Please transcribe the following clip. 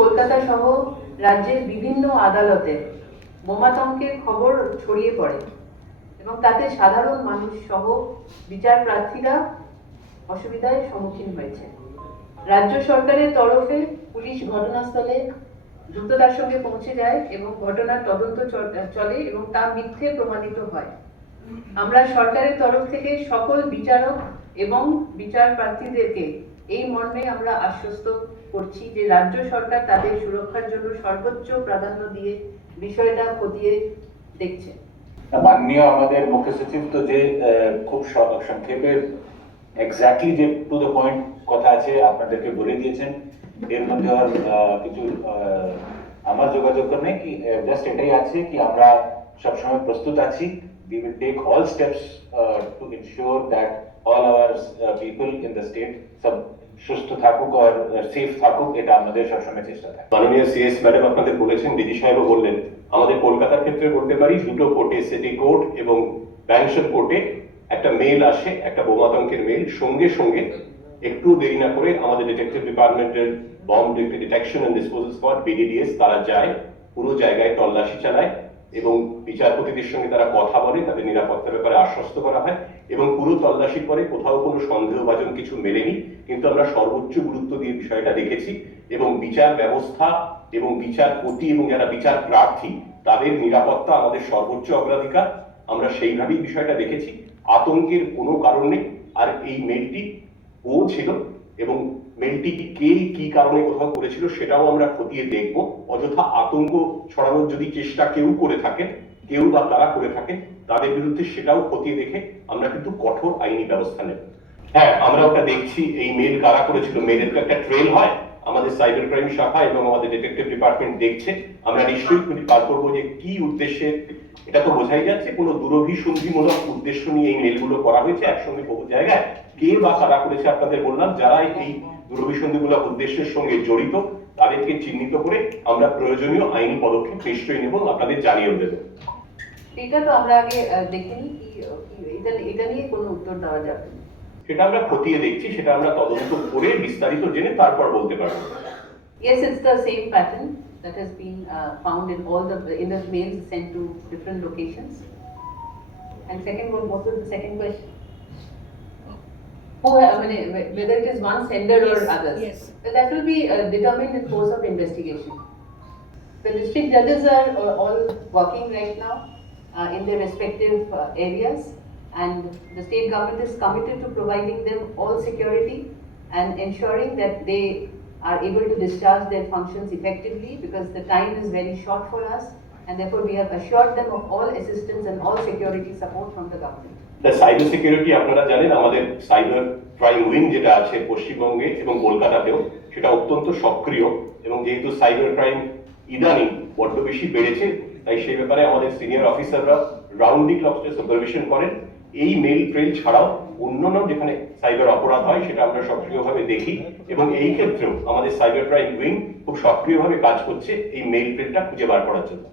কলকাতা সহ রাজ্যের বিভিন্ন আদালতে বোমাতঙ্কের খবর ছড়িয়ে পড়ে এবং তাতে সাধারণ মানুষ সহ বিচার প্রার্থীরা অসুবিধার সম্মুখীন হয়েছে। রাজ্য সরকারের তরফে পুলিশ ঘটনাস্থলে দ্রুততার সঙ্গে পৌঁছে যায় এবং ঘটনার তদন্ত চলে এবং তা মিথ্যে প্রমাণিত হয়। আমরা সরকারের তরফ থেকে সকল বিচারক এবং বিচার প্রার্থীদেরকে এই মর্মে আমরা আশ্বস্ত করছি যে রাজ্য সরকার তাদের সুরক্ষার জন্য সর্বোচ্চ প্রাধান্য দিয়ে বিষয়টা খতিয়ে দেখছে। মাননীয় আমাদের মুখ্য সচিব তো যে খুব সংক্ষেপে এক্স্যাক্টলি যে টু দ্য পয়েন্ট কথা আছে আপনাদেরকে বলে দিয়েছেন। এর মধ্যে আর কিছু আমার যোগাযোগ নেই, কি জাস্ট এটাই আছে কি আমরা সবসময় প্রস্তুত আছি। We will take all steps to ensure that all our people in the state সব সুস্থ থাকুক আর সেফ থাকুক, এটা আমাদের সবসময় চেষ্টা থাকে। মাননীয় সিএস ম্যাডাম আপনাদের বলেছেন, ডিজি সাহেবও বললেন, আমাদের কলকাতার ক্ষেত্রে বলতে পারি দুটো কোর্টে, সিটি কোর্ট এবং ব্যাংশন কোর্টে একটা মেল আসে, একটা বোমাতঙ্কের মেল, সঙ্গে সঙ্গে একটু দেরি না করে আমাদের ডিটেকটিভ ডিপার্টমেন্টের bomb detection and disposal squad BDDS তারা যায়, পুরো জায়গায় তল্লাশি চালায় এবং বিচারপতিদের সঙ্গে তারা কথা বলে, তাদের নিরাপত্তার ব্যাপারে আশ্বস্ত করা হয় এবং পুরো তল্লাশির পরে কোথাও কোনো সন্দেহভাজন কিছু মেলেনি। কিন্তু আমরা সর্বোচ্চ গুরুত্ব দিয়ে বিষয়টা দেখেছি এবং বিচার ব্যবস্থা এবং বিচারপতি এবং যারা বিচার প্রার্থী তাদের নিরাপত্তা আমাদের সর্বোচ্চ অগ্রাধিকার। আমরা সেইভাবেই বিষয়টা দেখেছি, আতঙ্কের কোনো কারণ নেই। আর এই মেলটি ও ছিল এবং মেলটি কে কি কারণে কোথাও করেছিল সেটাও আমরা খতিয়ে দেখব। অযথা আতঙ্ক ছড়ানোর যদি চেষ্টা কেউ করে থাকেন, কেউ বা তারা করে থাকেন, তাদের বিরুদ্ধে সেটাও খতিয়ে দেখে আমরা কিন্তু কঠোর আইনি ব্যবস্থা নেব। হ্যাঁ, আমরা ওটা দেখছি এই মেল কারা করেছিল। মেলের তো একটা ট্রেল হয়, আমাদের সাইবার ক্রাইম শাখা এবং আমাদের ডিটেকটিভ ডিপার্টমেন্ট দেখছে। আমরা নিশ্চয়ই বার করবো যে কি উদ্দেশ্যে। এটা তো বোঝাই যাচ্ছে কোনো দুরভিসন্ধিমূলক উদ্দেশ্য নিয়ে এই মেলগুলো করা হয়েছে একসঙ্গে বহু জায়গায়। কে বা কারা করেছে আপনাদের বললাম, যারা এই দুরভিসন্ধিমূলক উদ্দেশ্যের সঙ্গে জড়িত তাদেরকে চিহ্নিত করে আমরা প্রয়োজনীয় আইনি পদক্ষেপ নিশ্চয়ই নেব, আপনাদের জানিয়েও দেব। এটা তো আমরা আগে দেখিনি, এটা নিয়ে কোনো উত্তর দেওয়া যাবে না। সেটা আমরা খতিয়ে দেখছি, সেটা আমরা তদন্ত করে বিস্তারিত জেনে তারপর বলতে পারবো। Yes, it's the same pattern that has been found in all the mails sent to different locations. And second one, what was the second question? Whether it is one sender or others. Yes. That will be determined in course of investigation. The district judges are all working right now in their respective areas, and the state government is committed to providing them all security and ensuring that they are able to discharge their functions effectively, because the time is very short for us, and therefore we have assured them of all assistance and all security support from the government. Cyber security আপনারা জানেন, আমাদের cyber crime wing যেটা আছে পশ্চিমবঙ্গে এবং কলকাতাতেও, সেটা অত্যন্ত সক্রিয় এবং যেহেতু সাইবার ক্রাইম ইদানিং বড্ড বেশি বেড়েছে, তাই সেই ব্যাপারে আমাদের সিনিয়র অফিসাররা রাউন্ড দি ক্লক সুপারভিশন করেন। এই মেল ট্রেল ছাড়াও অন্যান্য যেখানে সাইবার অপরাধ হয় সেটা আমরা সক্রিয়ভাবে দেখি এবং এই ক্ষেত্রেও আমাদের সাইবার ক্রাইম উইং খুব সক্রিয়ভাবে কাজ করছে এই মেল ট্রেলটা খুঁজে বার করার জন্য।